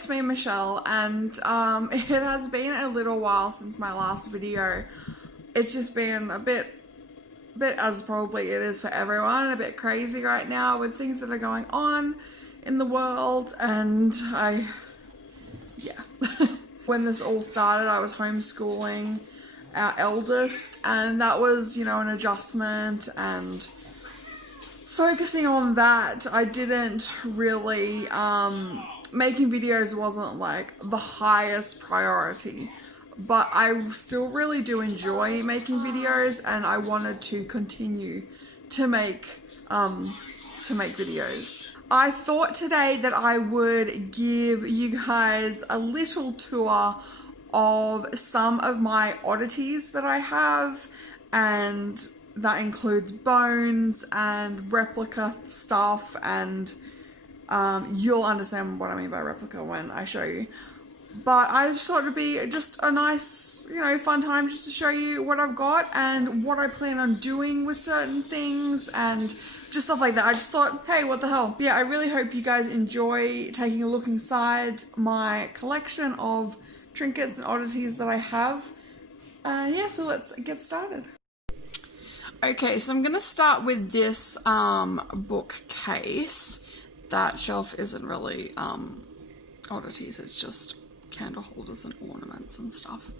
it's me, Michelle, and it has been a little while since my last video. It's just been a bit as probably it is for everyone, a bit crazy right now with things that are going on in the world, and yeah. When this all started, I was homeschooling our eldest, and that was, you know, an adjustment, and focusing on that, I didn't really, making videos wasn't like the highest priority, but I still really do enjoy making videos, and I wanted to continue to make videos. I thought today that I would give you guys a little tour of some of my oddities that I have, and that includes bones and replica stuff, and you'll understand what I mean by replica when I show you. But I just thought it'd be just a nice, you know, fun time just to show you what I've got and what I plan on doing with certain things and just stuff like that. I just thought, hey, what the hell? Yeah, I really hope you guys enjoy taking a look inside my collection of trinkets and oddities that I have. Yeah, so let's get started. Okay, so I'm gonna start with this bookcase. That shelf isn't really oddities, it's just candle holders and ornaments and stuff.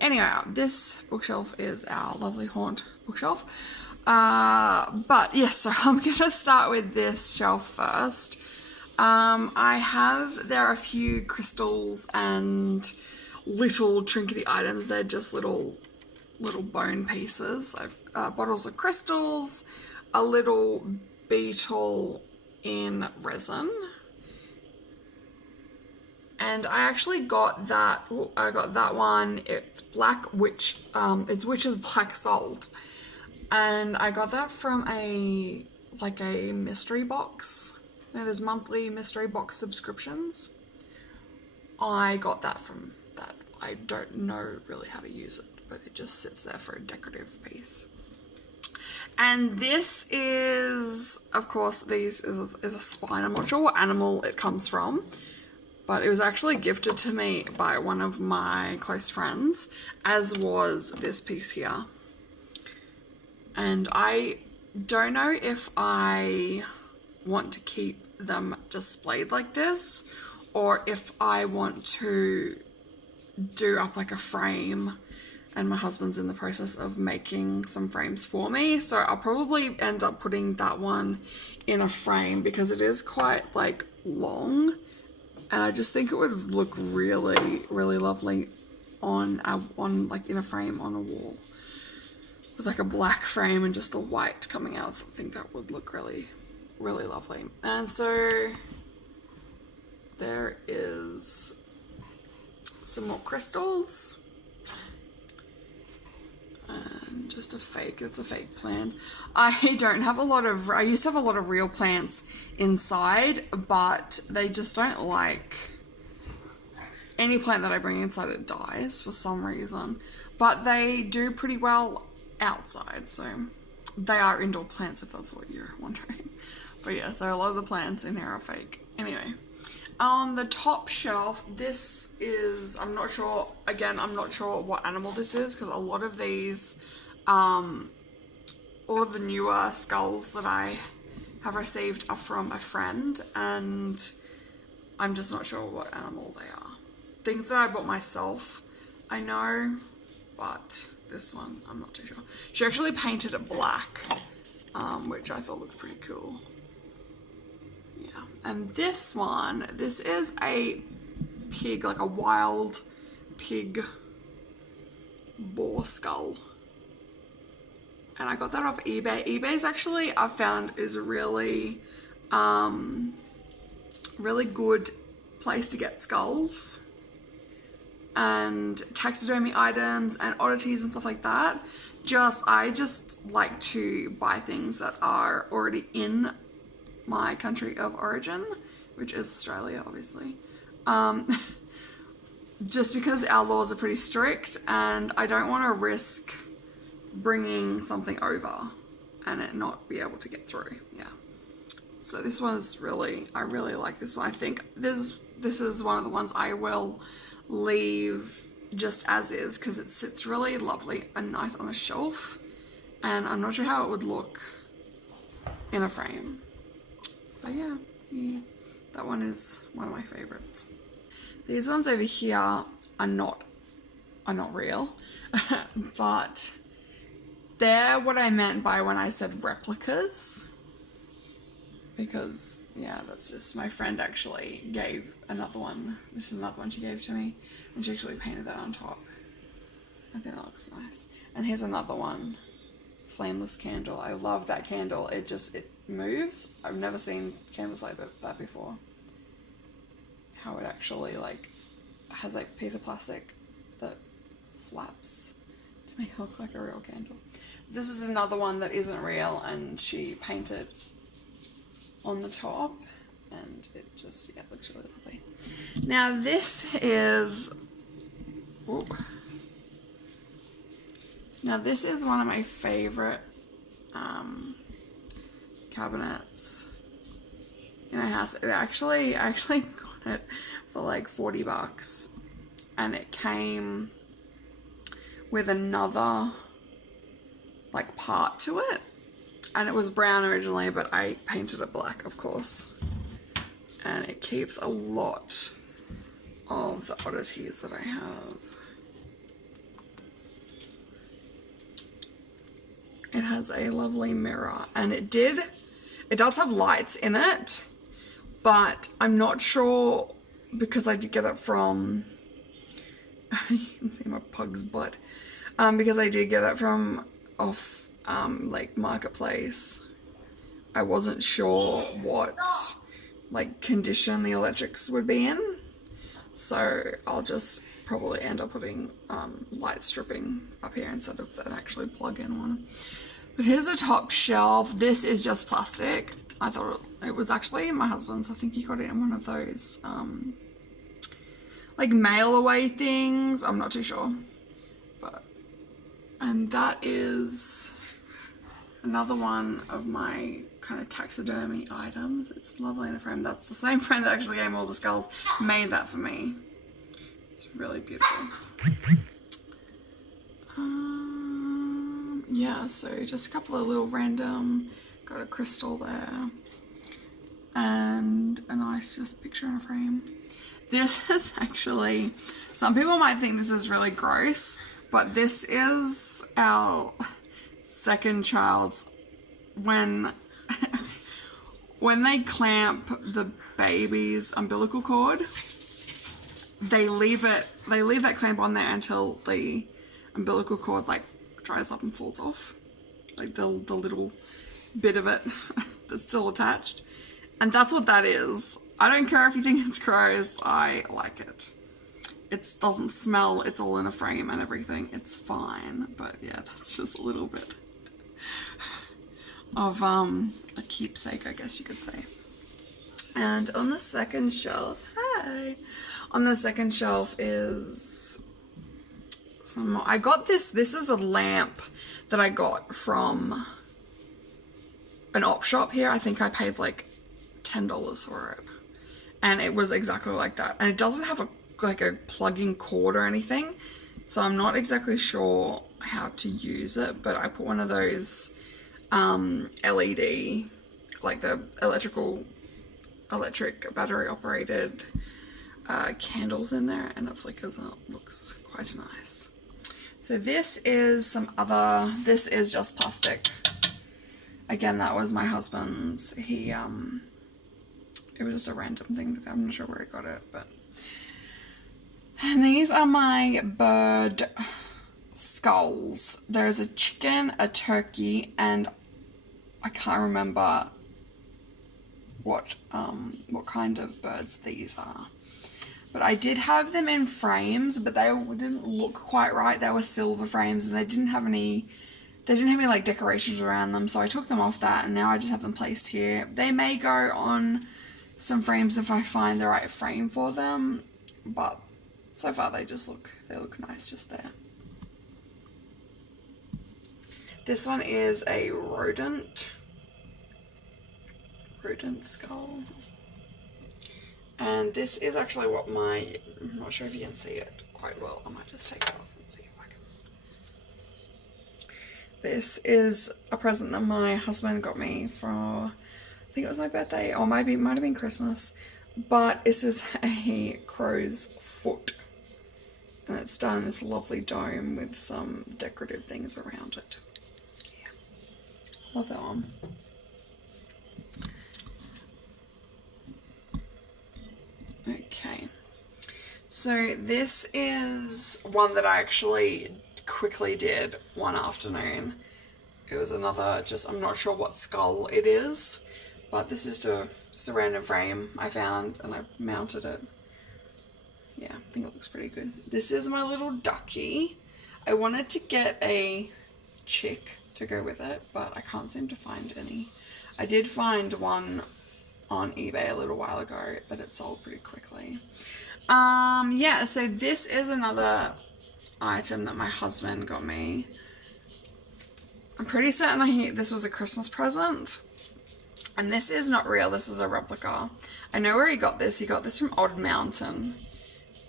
Anyway, this bookshelf is our lovely haunt bookshelf. But yes, so I'm gonna start with this shelf first. There are a few crystals and little trinkety items. They're just little bone pieces. I've bottles of crystals, a little beetle in resin, and I actually got that. I got that one. It's black witch. It's witch's black salt, and I got that from a mystery box. You know, there's monthly mystery box subscriptions. I got that from that. I don't know really how to use it, but it just sits there for a decorative piece. And this is, of course, is a spine. I'm not sure what animal it comes from, but it was actually gifted to me by one of my close friends, as was this piece here. And I don't know if I want to keep them displayed like this, or if I want to do up like a frame, and my husband's in the process of making some frames for me, so I'll probably end up putting that one in a frame because it is quite like long, and I just think it would look really lovely on like in a frame on a wall with like a black frame and just the white coming out. I think that would look really lovely. And so there is some more crystals. And just it's a fake plant. I don't have a lot of, I used to have a lot of real plants inside, but they just don't like, any plant that I bring inside, it dies for some reason. But they do pretty well outside, so they are indoor plants if that's what you're wondering. But yeah, so a lot of the plants in here are fake. Anyway. On the top shelf, this is, I'm not sure what animal this is, because a lot of these, all of the newer skulls that I have received are from a friend, and I'm just not sure what animal they are. Things that I bought myself, I know, but this one, I'm not too sure. She actually painted it black, which I thought looked pretty cool. And this one, this is a pig, like a wild pig boar skull. And I got that off eBay. eBay's actually, I've found, is a really good place to get skulls and taxidermy items and oddities and stuff like that. I just like to buy things that are already in my country of origin, which is Australia, obviously. Just because our laws are pretty strict, and I don't want to risk bringing something over and it not be able to get through. Yeah. So this one is really, I really like this one. I think there's this is one of the ones I will leave just as is because it sits really lovely and nice on a shelf, and I'm not sure how it would look in a frame. But yeah, that one is one of my favorites. These ones over here are not real, but they're what I meant by when I said replicas, because yeah, that's just, my friend actually gave another one. This is another one she gave to me, and she actually painted that on top. I think that looks nice. And here's another one, Flameless Candle. I love that candle. It moves. I've never seen candles like that before. How it actually like has like a piece of plastic that flaps to make it look like a real candle. This is another one that isn't real, and she painted on the top, and it just, yeah, it looks really lovely. Now this is, now this is one of my favorite cabinets in a house. I actually got it for like $40, and it came with another like part to it, and it was brown originally, but I painted it black, of course, and it keeps a lot of the oddities that I have. It has a lovely mirror, and it does have lights in it, but I'm not sure, because I did get it from, you can see my pug's butt, because I did get it from off like Marketplace. I wasn't sure what like condition the electrics would be in, so I'll just probably end up putting light stripping up here instead of an actually plug-in one. But here's a top shelf. This is just plastic. I thought it was actually my husband's. I think he got it in one of those like mail away things. I'm not too sure. And that is another one of my kind of taxidermy items. It's lovely in a frame. That's the same friend that actually gave me all the skulls, made that for me. It's really beautiful. Yeah, so just a couple of little random, got a crystal there, and a nice just picture in a frame. This is actually, some people might think this is really gross, but this is our second child's, when they clamp the baby's umbilical cord, they leave that clamp on there until the umbilical cord like dries up and falls off, like the little bit of it that's still attached. And that's what that is. I don't care if you think it's gross, I like it. It doesn't smell, it's all in a frame and everything, it's fine. But yeah, that's just a little bit of a keepsake, I guess you could say. And on the second shelf, on the second shelf is some more. I got this is a lamp that I got from an op shop here. I think I paid like $10 for it, and it was exactly like that, and it doesn't have a plug-in cord or anything, so I'm not exactly sure how to use it, but I put one of those LED, like the electric battery operated candles in there, and it flickers and it looks quite nice. So this is this is just plastic. Again, that was my husband's. It was just a random thing that I'm not sure where he got it, but. And these are my bird skulls. There's a chicken, a turkey, and I can't remember what kind of birds these are. But I did have them in frames, but they didn't look quite right. They were silver frames, and they didn't have any like decorations around them, so I took them off that, and now I just have them placed here. They may go on some frames if I find the right frame for them, but so far they look nice just there. This one is a rodent skull. And this is actually what I'm not sure if you can see it quite well. I might just take it off and see if I can. This is a present that my husband got me for, I think it was my birthday, or maybe it might have been Christmas. But this is a crow's foot. And it's done in this lovely dome with some decorative things around it. Yeah. Love that one. Okay. So this is one that I actually quickly did one afternoon. It was another, I'm not sure what skull it is, but this is just a random frame I found and I mounted it. Yeah, I think it looks pretty good. This is my little ducky. I wanted to get a chick to go with it, but I can't seem to find any. I did find one on eBay a little while ago, but it sold pretty quickly. Yeah, so this is another item that my husband got me. I'm pretty certain this was a Christmas present. And this is not real, this is a replica. I know where he got this. He got this from Odd Mountain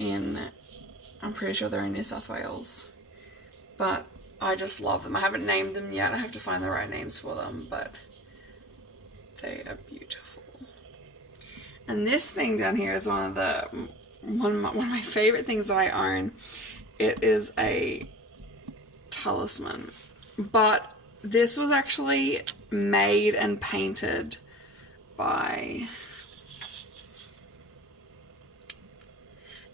I'm pretty sure they're in New South Wales. But I just love them. I haven't named them yet. I have to find the right names for them, but they are beautiful. And this thing down here is one of my favorite things that I own. It is a talisman, but this was actually made and painted by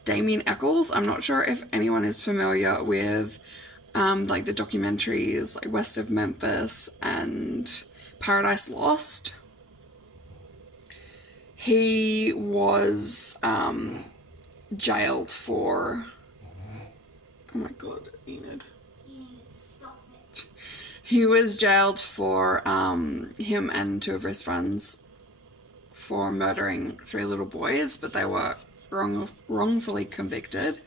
Damien Eccles. I'm not sure if anyone is familiar with like the documentaries like West of Memphis and Paradise Lost. He was jailed for, oh my god, Enid. Stop it. He was jailed for him and two of his friends for murdering 3 little boys, but they were wrongfully convicted.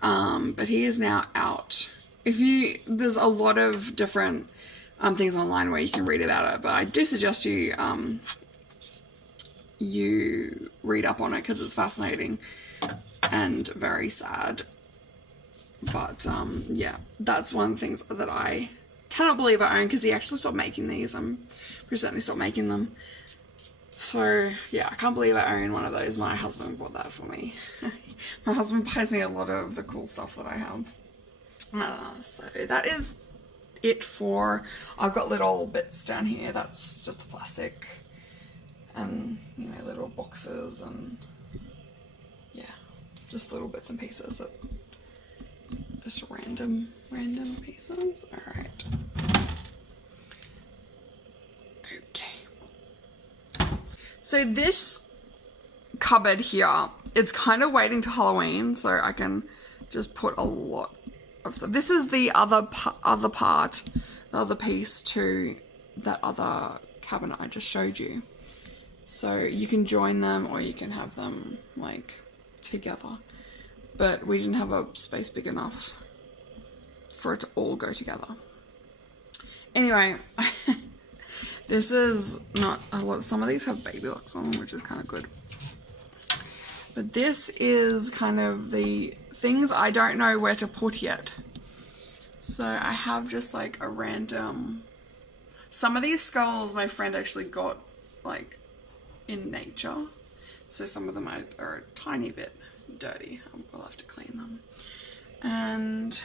But he is now out. There's a lot of different things online where you can read about it, but I do suggest you read up on it because it's fascinating and very sad. But yeah, that's one of the things that I cannot believe I own, because he actually stopped making these. I'm pretty certain he stopped making them. So yeah, I can't believe I own one of those. My husband bought that for me. My husband buys me a lot of the cool stuff that I have. So that is it for, I've got little bits down here. That's just the plastic and, you know, little boxes and yeah, just little bits and pieces that just random pieces. All right. Okay. So this cupboard here, it's kind of waiting to Halloween, so I can just put a lot of stuff. This is the other part, the other piece to that other cabinet I just showed you. So you can join them or you can have them like together. But we didn't have a space big enough for it to all go together. Anyway, this is not a lot. Some of these have baby locks on them, which is kind of good. But this is kind of the things I don't know where to put yet. So I have just like a random, some of these skulls my friend actually got like in nature. So some of them are a tiny bit dirty. I'll have to clean them. And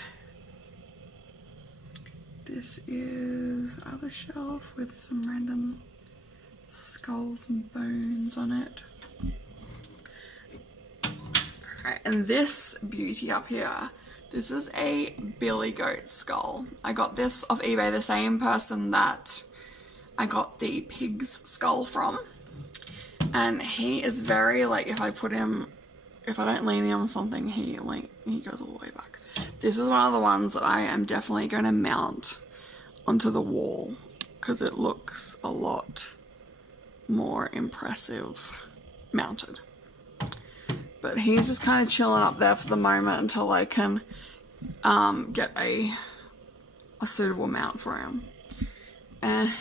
this is other shelf with some random skulls and bones on it. Alright, and this beauty up here, this is a billy goat skull. I got this off eBay, the same person that I got the pig's skull from. And he is very, like, if I don't lean him on something, he goes all the way back. This is one of the ones that I am definitely going to mount onto the wall because it looks a lot more impressive mounted. But he's just kind of chilling up there for the moment until I can get a suitable mount for him. And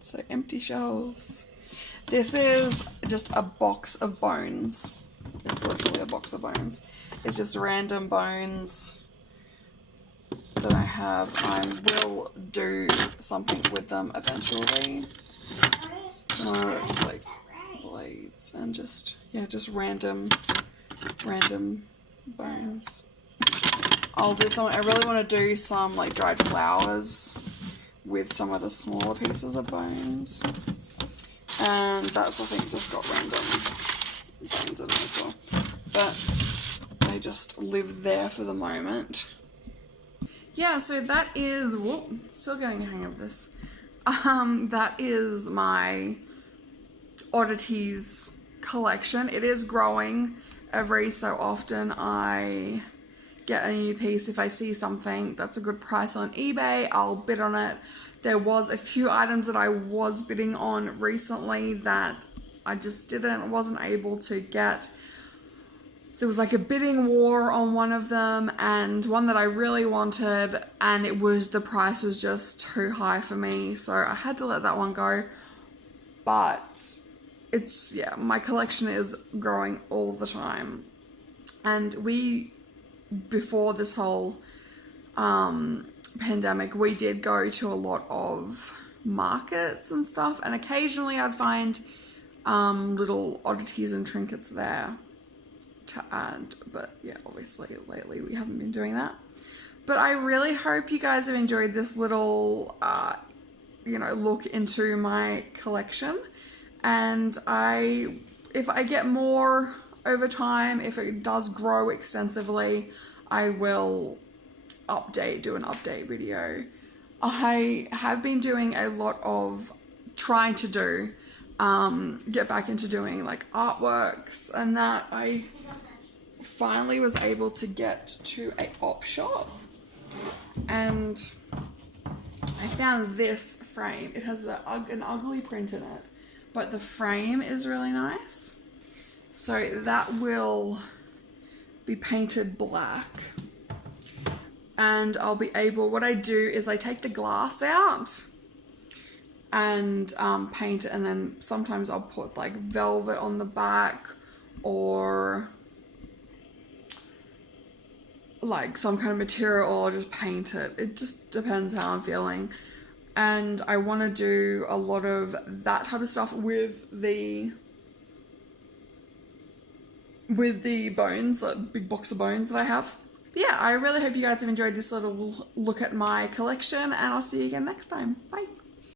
so empty shelves. This is just a box of bones. a box of bones. It's just random bones that I have. I will do something with them eventually. More like blades and just random bones. I'll do some. I really want to do some like dried flowers with some of the smaller pieces of bones, and that's, I think, just got random bones in it as well. But they just live there for the moment. Yeah, so that is, whoop, still getting a hang of this. That is my Oddities collection. It is growing. Every so often I get a new piece. If I see something that's a good price on eBay, I'll bid on it. There was a few items that I was bidding on recently that I just wasn't able to get. There was like a bidding war on one of them, and one that I really wanted, and the price was just too high for me, so I had to let that one go. But my collection is growing all the time. And before this whole pandemic, we did go to a lot of markets and stuff, and occasionally I'd find little oddities and trinkets there to add, but yeah, obviously lately we haven't been doing that. But I really hope you guys have enjoyed this little look into my collection, and if I get more over time, if it does grow extensively, I will do an update video. I have been doing a lot of trying to do get back into doing like artworks, and that I finally was able to get to a op shop, and I found this frame. It has an ugly print in it, but the frame is really nice. So that will be painted black, and I'll be able, what I do is I take the glass out and paint it, and then sometimes I'll put like velvet on the back or like some kind of material, or I'll just paint it. It just depends how I'm feeling. And I want to do a lot of that type of stuff with the bones, that big box of bones that I have. But yeah, I really hope you guys have enjoyed this little look at my collection, and I'll see you again next time. Bye.